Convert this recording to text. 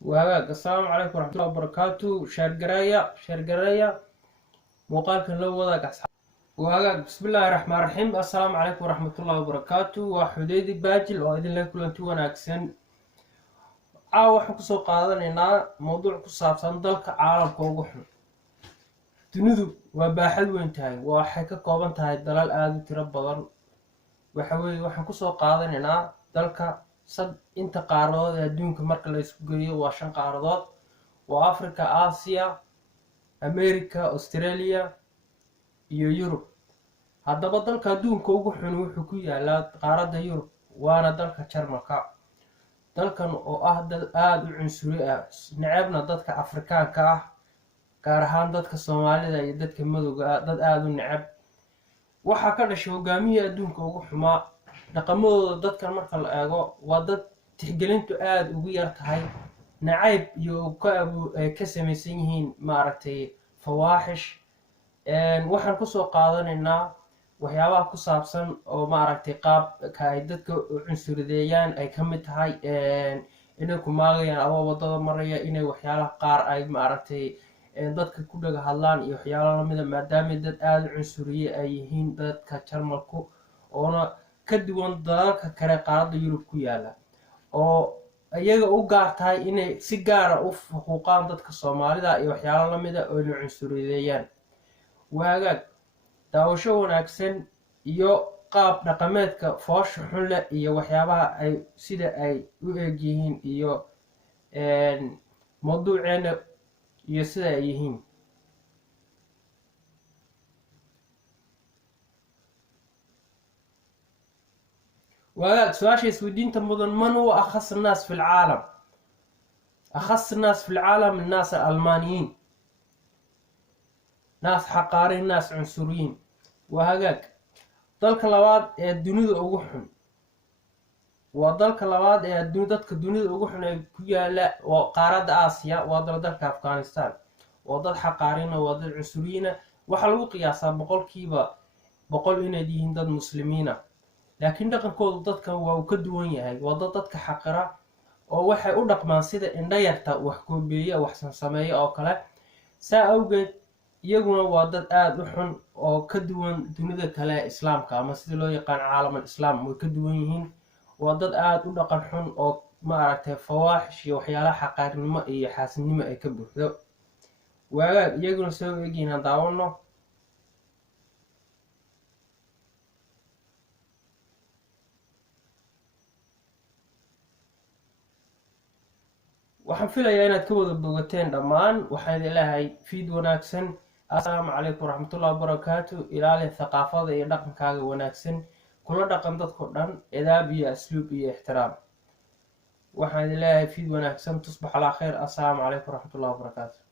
وهاجا السلام عليكم ورحمة الله وبركاته. شرقرايا muuqaalkan la wadaag asxaab. وهاجا بسم الله الرحمن الرحيم. السلام عليكم ورحمة الله وبركاته. وحديدي باجل oo idin la kulanti wanaagsan. waxaan kusoo qaadanaynaa mowduuc ku saabsan dalka caalamka ugu xun. dunidu waa baaxad weyn tahay, waxay ka kooban tahay dalal aad u tiro badan. waxaan kusoo qaadanaynaa dalka inta qaaradood ee adduunka marka la isku geeyo waa 5 qaaradood. waa Africa, Asia, America, Australia iyo Yurub. haddaba dalka adduunka ugu xun wuxuu ku yaalaa qaaradda Yurub, waana dalka Jarmalka. dalkan oo ah dad aad u cunsuri ah, necebna dadka Afrikaanka ah, gaar ahaan dadka Soomaalida iyo dadka madowga ah, dad aad u neceb. waxaa ka dhashay hogaamiyihii adduunka ugu xumaa. dhaqamadooda dadkan marka la eego waa dad tixgelintu aad ugu yar tahay, nacayb iyo ay ka samaysan yihiin maaragtay fawaaxish. waxaan kusoo qaadanaynaa waxyaabaha ku saabsan oo maaragtay qaabka ay dadka cunsurideeyaan ay ka mid tahay inay ku maagayaan ama wadada maraya, inay waxyaalaha qaar ay maaragtay dadka ku dhaga hadlaan iyo waxyaalo lamida, maadaama dad aad u cunsuriye ay yihiin dadka Jarmalku, oona ka duwan dalalka kale qaaradda Yurub ku yaala, oo iyaga u gaar tahay inay si gaara u xuquuqaan dadka Soomaalida iyo waxyaalo lamida oo la cunsurideeyaan. waagaag daawasho wanaagsan iyo qaab dhaqameedka foosha xun leh iyo waxyaabaha ay sida ay u eg yihiin iyo mawduuceena iyo sida ay yihiin. waagaag su-aasha isweydiinta mudan: man huwa akhas الناس في العالم؟ أخص الناس في العالم الناس الألمانيين، ناس حقارين، ناس عنصريين. وهاجاك dalka labaad ee dunida ugu xun waa dalka labaad ee dadka dunida ugu xun ee ku yaala waa qaaradda Aasiya, waa dalka Afghanistan. waa dad xaqaarin, waa dad cunsuriyiin. waxaa lagu qiyaasaa 100% inay yihiin dad muslimiina, laakiin dhaqankoodu dadkan waa uu ka duwan yahay. waa dadka xaqira oo waxay u dhaqmaan sida indhayarta wax koobeeya, wax sameeya oo kale. saa awgeed iyaguna waa dad aad u xun oo ka duwan dunida kale ee islaamka, ama sida loo yaqaan caalamul islaam, way ka duwan yihiin. waa dad aad u dhaqan xun oo maaragtay fawaaxish iyo waxyaalaha xaqaarinimo iyo xaasidnimo ay ka buuxdo. waagaag iyaguna soo eegyihiin aan daawano. waxaan filayaa inaad ka wada bogateen dhammaan. waxaan idin leeyahay fiid wanaagsan. السلام عليكم ورحمة الله وبركاته. إلى ثقافة إيه دقن كاغا وناكسن كل دقن دادكو دان إداب إيه أسلوب إيه احترام. وحان الله فيد وناكسن. تصبح على خير. السلام عليكم ورحمة الله وبركاته.